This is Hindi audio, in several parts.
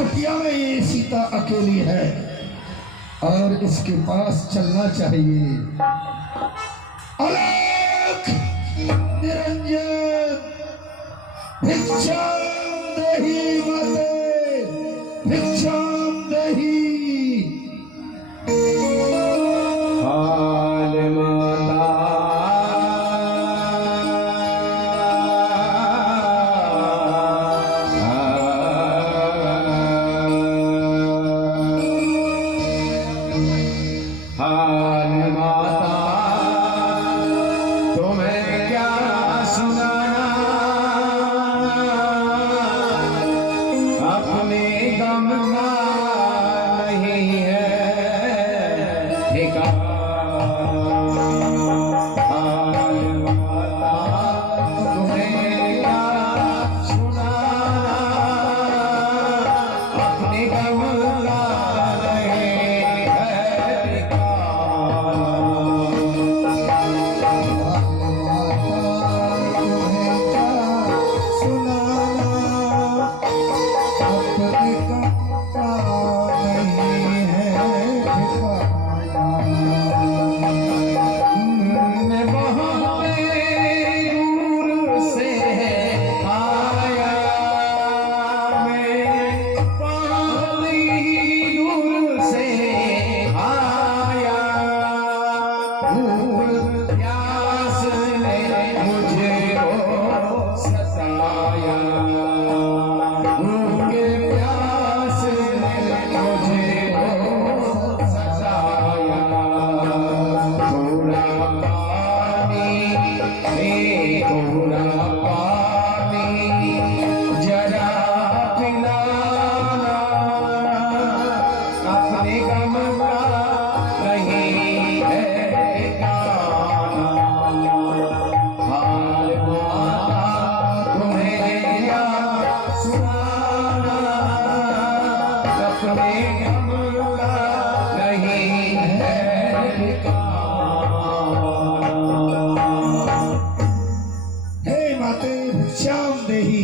कुटिया में ये सीता अकेली है और इसके पास चलना चाहिए। अलख निरंजन भिक्षाम देहि माते, भिक्षाम देहि।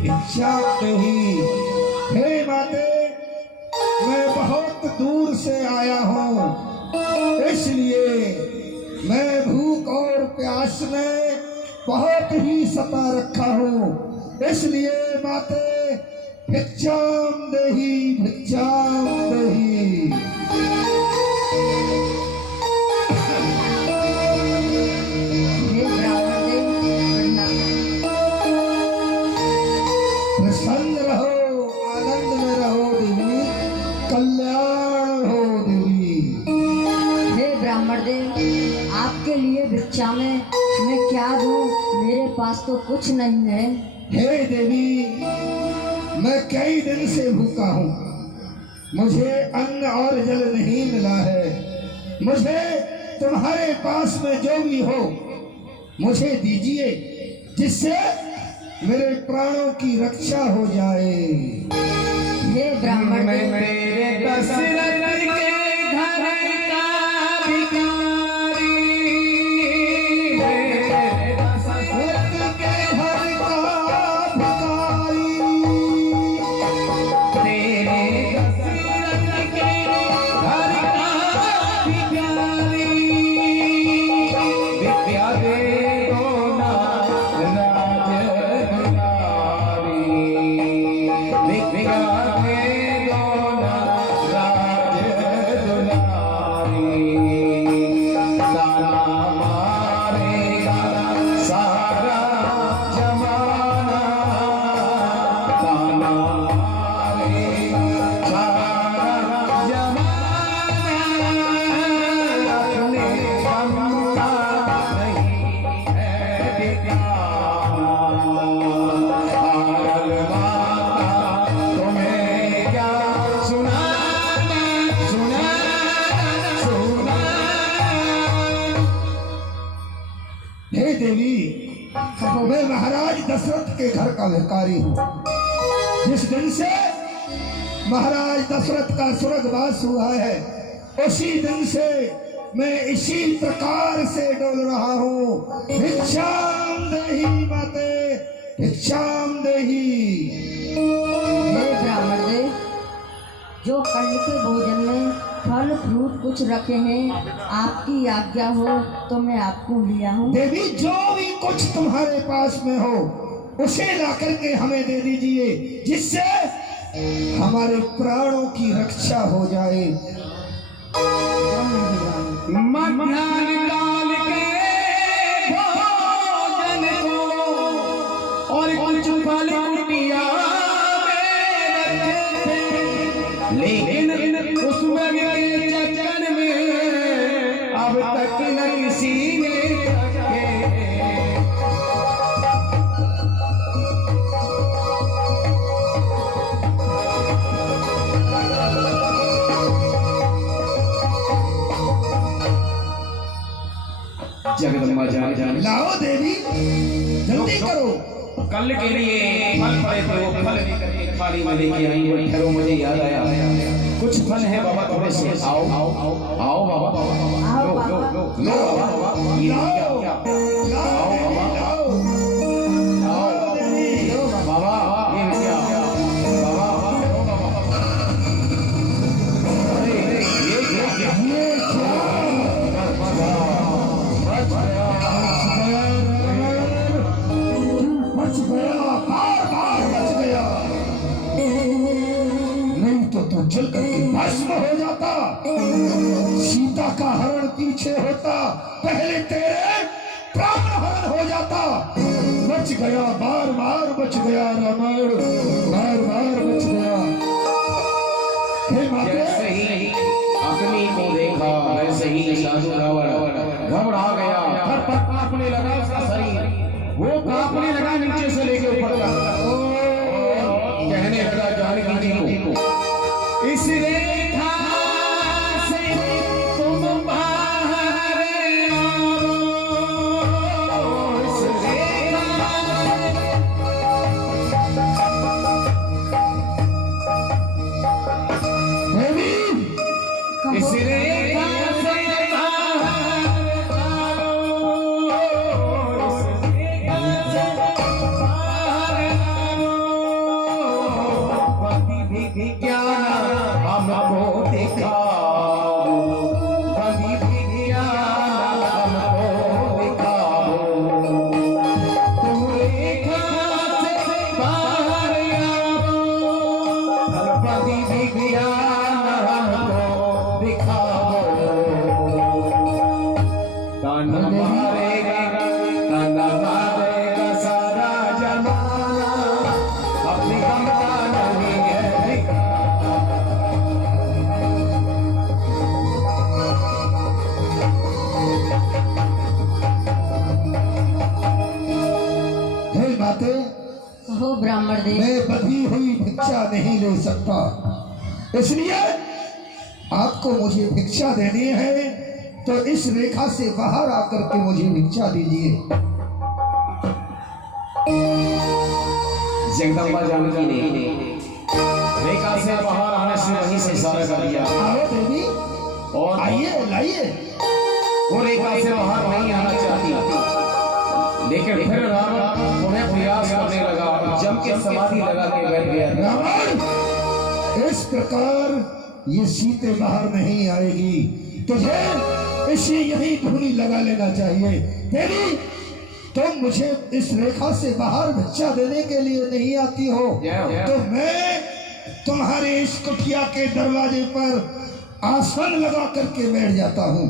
भिक्षाम देहि। हे माते, मैं बहुत दूर से आया हूँ, इसलिए मैं भूख और प्यास में बहुत ही सता रखा हूँ, इसलिए माते भिक्षाम देहि, भिक्षाम देहि। प्रसन्न रहो, आनंद में रहो देवी, कल्याण हो देवी। हे ब्राह्मण देव, आपके लिए भिक्षा में मैं क्या दूं? मेरे पास तो कुछ नहीं है। हे देवी, मैं कई दिन से भूखा हूँ, मुझे अन्न और जल नहीं मिला है। मुझे तुम्हारे पास में जो भी हो मुझे दीजिए, जिससे मेरे प्राणों की रक्षा हो जाए। हे ब्राह्मण देव, मेरे दशरथ के घर का भिखारी, मेरे दशरथ के घर का भिखारी, तेरे दशरथ के घर का भिखारी, विद्या दे दो ना देवी, मैं महाराज दशरथ के घर का भिखारी हूँ। जिस दिन से महाराज दशरथ का स्वर्गवास हुआ है, उसी दिन से मैं इसी प्रकार से डोल रहा हूँ। भिक्षाम देहि माते, भिक्षाम देहि। हे ब्राह्मण देव, जो कल के भोजन में फल फ्रूट कुछ रखे हैं, आपकी आज्ञा हो तो मैं आपको लिया हूँ। देवी जो भी कुछ तुम्हारे पास में हो उसे ला करके हमें दे दीजिए, जिससे हमारे प्राणों की रक्षा हो जाए। मध्याह्न काल के भोजन को और कुछ फल कुटिया में रखे थे, लेकिन उस मग के चक्कर में अब तक न किसी ने रखे। जगदम्बा जाने लाओ देवी, जल्दी करो। कल के लिए फल पड़े थे, वो फल लेकर के थाली में लेके आई और ठहरो, मुझे याद आया कुछ फल है बाबा, थोड़े से आओ आओ आओ आओ बाबा, लो लो लो लो बाबा, ये क्या क्या आओ बाबा, आओ देवी, बाबा, ये क्या बाबा, लो बाबा, अरे ये क्या बच गया, बार बार बच गया, नहीं तो तू जल करके भस्म हो जाता। सीता का हरण पीछे होता, पहले तेरे प्राण हरण हो जाता। बच गया, बार बार बच गया, रामायण बार बार बच गया। हे माते, जैसे ही अग्नि को देखा वैसे ही साधु रावण घबरा गया, थर-थर कांपने लगा उसका शरीर, वो कांपने लगा नीचे से लेके ऊपर तक, कहने लगा जानकी जी को, इस रेखा से तुम बाहर आओ, इस रेखा देवी, इस रेखा से बाहर आओ, इस रेखा से बाहर आओ, पति विज्ञान हमको दिखाओ, पति विज्ञान हमको दिखाओ, तुम रेखा से बाहर आओ, पति विज्ञान हमको दिखाओ, ताना मारेगा सारा जमाना, अपनी गंगा नहीं है हे माते, हो ब्राह्मण देव, मैं बधी हुई भिक्षा नहीं ले सकता, इसलिए आपको मुझे भिक्षा देनी है, तो इस रेखा से बाहर आकर के मुझे भिक्षा दीजिए। जगदम्बा जानकी ने रेखा से बाहर आने से वहीं से इशारा कर दिया, आओ देवी, और आइए, लाइए। वो रेखा से बाहर नहीं आना चाहती, लेकिन फिर रावण उन्हें प्रयास करने लगा, जम के समाधि लगा के बैठ गया। रावण, इस प्रकार ये सीते बाहर नहीं आएगी, तुझे इसे यही धूनी लगा लेना चाहिए। देवी, तुम मुझे इस रेखा से बाहर भिक्षा देने के लिए नहीं आती हो, तो मैं तुम्हारे इस कुटिया के दरवाजे पर आसन लगा करके बैठ जाता हूँ,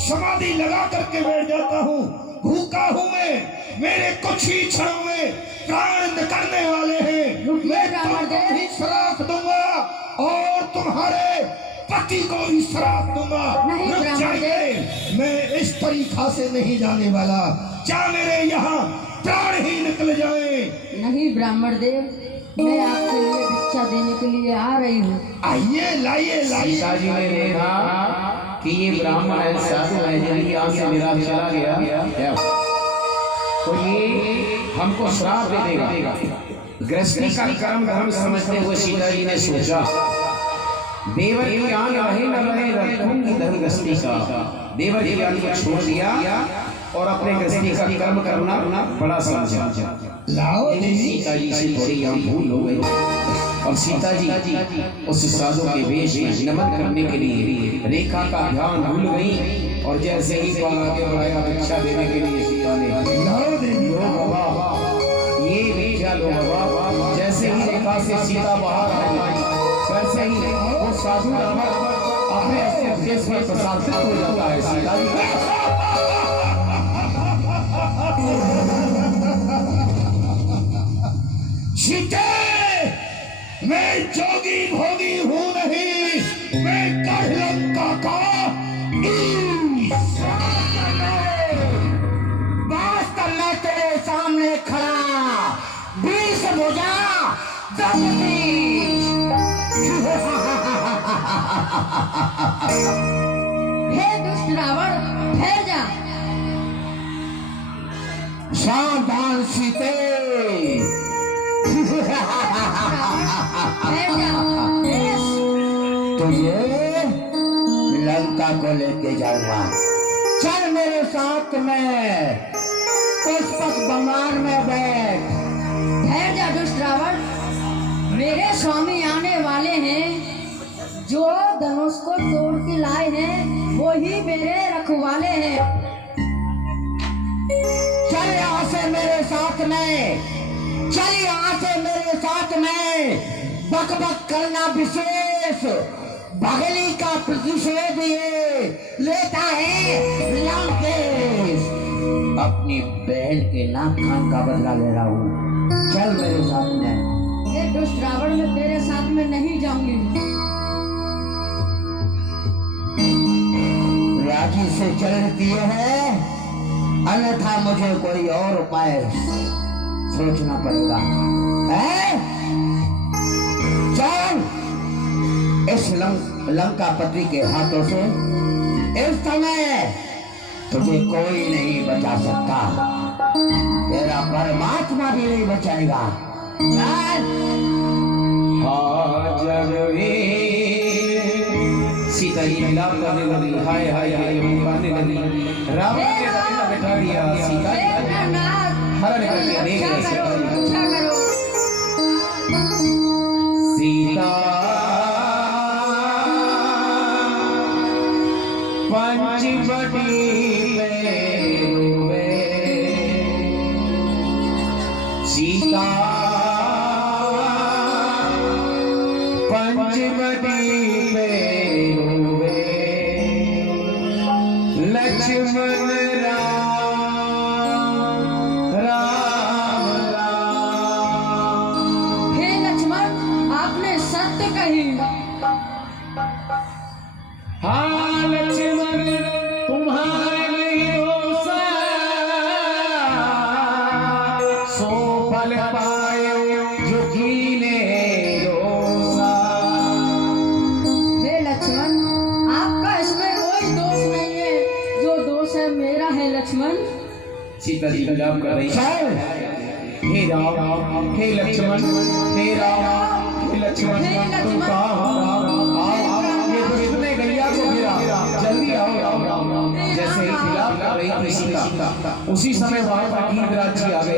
समाधि लगा करके बैठ जाता हूँ। भूखा हूँ मैं, मेरे कुछ ही क्षणों में प्राण निकलने वाले हैं। मैं तुमको ही श्राप दूंगा और तुम्हारे पति को भी श्राप दूंगा। नहीं रुक ब्राह्मण जाइए, मैं इस तरीका से नहीं जाने वाला, क्या मेरे यहाँ प्राण ही निकल जाए। नहीं ब्राह्मण देव, मैं आपके लिए भिक्षा देने के लिए आ रही हूँ। आइए, लाइए, लाइए। सीता जी ने देखा कि ये ब्राह्मण है, साधु है, यदि यहाँ से मेरा चला गया तो ये हमको श्राप दे देगा। गृहस्थी का कर्म धर्म समझते हुए सीता जी ने सोचा, देवर की ज्ञान रहे न रहे, रखूंगी धर्म गृहस्थी का। देवर की ज्ञान को छोड़ दिया और अपने गृहस्थी का कर्म करना बड़ा समझा। लाओ देवी। सीता जी से थोड़ी हम भूल हो गई। और सीता जी उस साधु के वेश में नमन करने के लिए रेखा का ध्यान भूल गई और जैसे ही पाल आगे बढ़ाया भिक्षा देने के लिए सीता ने लाओ देवी लो बाबा, ये भिक्षा लो बाबा। जैसे ही रेखा से सीता बाहर आई वैसे ही वो साधु रावण अपने ऐसे देश में प्रसारित हो जाता है। सीता जी सीते, मैं जोगी भोगी हूँ नहीं, मैं गढ़ लंका का वास्तव में तेरे सामने खड़ा 20 भुजा जगदीश। हे दुष्ट रावण, ठहर जा। सावधान सीते, ठहर जा। तुझे लंका को लेके जाऊंगा। चल मेरे साथ में पुष्पक विमान में बैठ। ठहर जा दुष्ट रावण, मेरे स्वामी आने वाले हैं। जो धनुष को तोड़ के लाए हैं वो ही मेरे रखवाले हैं। चल यहाँ से मेरे साथ में, चल यहाँ से मेरे साथ में। बक बक करना विशेष, बगली का प्रतिशोध ये लेता है लंकेश। अपनी बहन के नाक कान का बदला ले रहा हूँ। चल मेरे साथ में। हे दुष्ट रावण, मैं तेरे साथ में नहीं जाऊंगी। राजी से चलती है, अन्यथा मुझे कोई और उपाय सोचना पड़ेगा। चल इस लंकापति के हाथों से इस समय तुझे कोई नहीं बचा सकता, तेरा परमात्मा भी नहीं बचाएगा। सीता जी मिलाप करने लगी, हाय हाय हाय पुकारने लगी। रावण के गले में बैठा दिया सीता जी हरण करके ले गए। रक्षा करो। सीता पंचवटी में रोवे, सीता पंचवटी में रोवे, लक्ष्मण राम राम राम। हे लक्ष्मण, आपने सत्य कही। हाँ लक्ष्मण, तुम्हारे नहीं दोष, सो फल पाए जो कीने रोसा। हे लक्ष्मण, आपका इसमें कोई दोष नहीं है, जो दोष है मेरा है लक्ष्मण। सीता जी विलाप कर रही है। हे राम, हे लक्ष्मण, हे राम, हे लक्ष्मण, तुम कहाँ हो? आओ, ये तो इतने गैया को गिरा, जल्दी आओ। जैसे ही विलाप कर रही थी सीता, उसी समय वहां पर धीरज जी आ गए।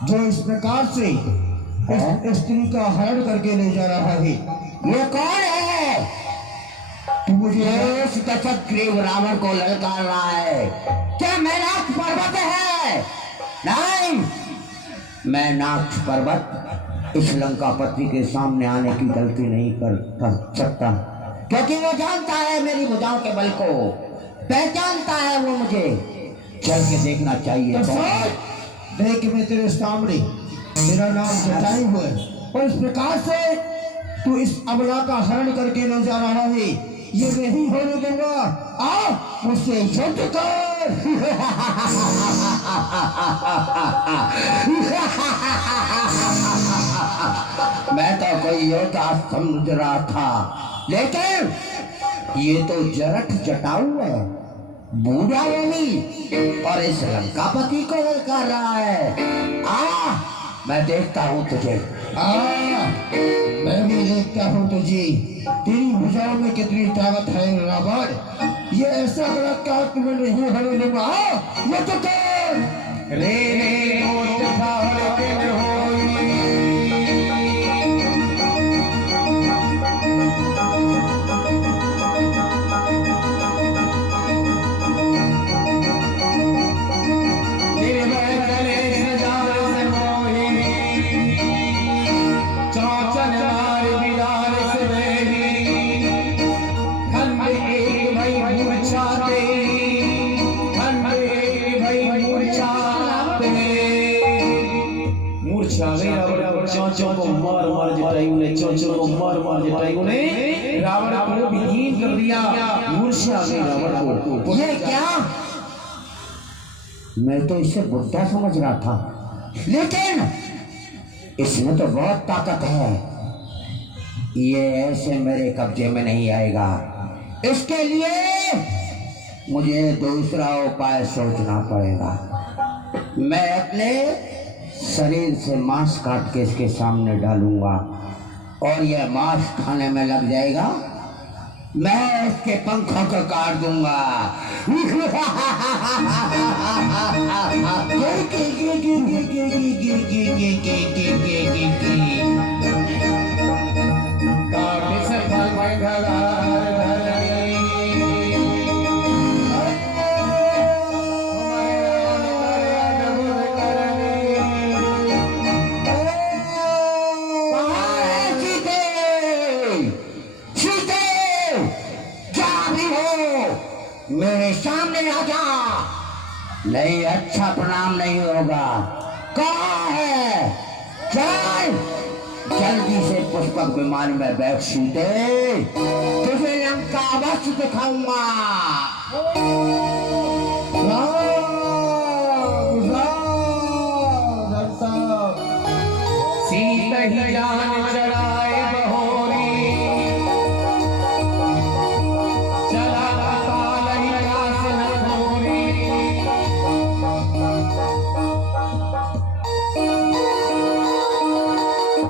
जो इस प्रकार से इस स्त्री का हरण करके ले जा रहा है, ये कौन है? तू मुझे उस दशग्रीव रावण को ललकार रहा है। क्या मैनाक पर्वत है? नहीं, मैनाक पर्वत इस लंकापति के सामने आने की गलती नहीं कर सकता, क्योंकि वो जानता है मेरी भुजाओं के बल को, पहचानता है वो मुझे। चल के देखना चाहिए। देख मैं तेरे सामने मेरा नाम जटाई हुआ है, और इस प्रकार से तू इस अबला का हरण करके ले जा रहा है, ये नहीं होने दूंगा। आ मुझसे युद्ध कर। मैं तो कोई योद्धा समझ रहा था, लेकिन ये तो जरठ जटाऊ है, बूढ़ा वाली, और इस लंकापति को ललकार रहा है। मैं देखता हूँ तुझे। मैं भी देखता हूँ तुझे। तेरी भुजाओं में कितनी ताकत है रावण। ये ऐसा गलत काम तुम्हें नहीं होने दूंगा। ये तो कर रे रे मोट ठाड़ के होई। तेरे बगले सजार से मोही, चौचन मार बिलार से मेरी, खंड एक भई मूर्छा तेरी, खंड एक भई मूर्छा मूर्छा गई रावण। चौचों को मार मार जटायु ने, चौचों को मार मार जटायु ने रावण को विहीन कर दिया। मूर्छा गई रावण को। ये क्या? मैं तो इसे बुढ़ा समझ रहा था, लेकिन इसमें तो बहुत ताकत है। ये ऐसे मेरे कब्जे में नहीं आएगा। इसके लिए मुझे दूसरा उपाय सोचना पड़ेगा। मैं अपने शरीर से मांस काट के इसके सामने डालूंगा, और यह मांस खाने में लग जाएगा। मैं इसके पंखों को काट दूंगा। काटे से फल में घगार धरनी, मेरे सामने आ जा, नहीं अच्छा प्रणाम नहीं होगा। कहाँ है? चल जल्दी से पुष्पक विमान में बैठ सीते, तुझे लंका अवश्य दिखाऊंगा।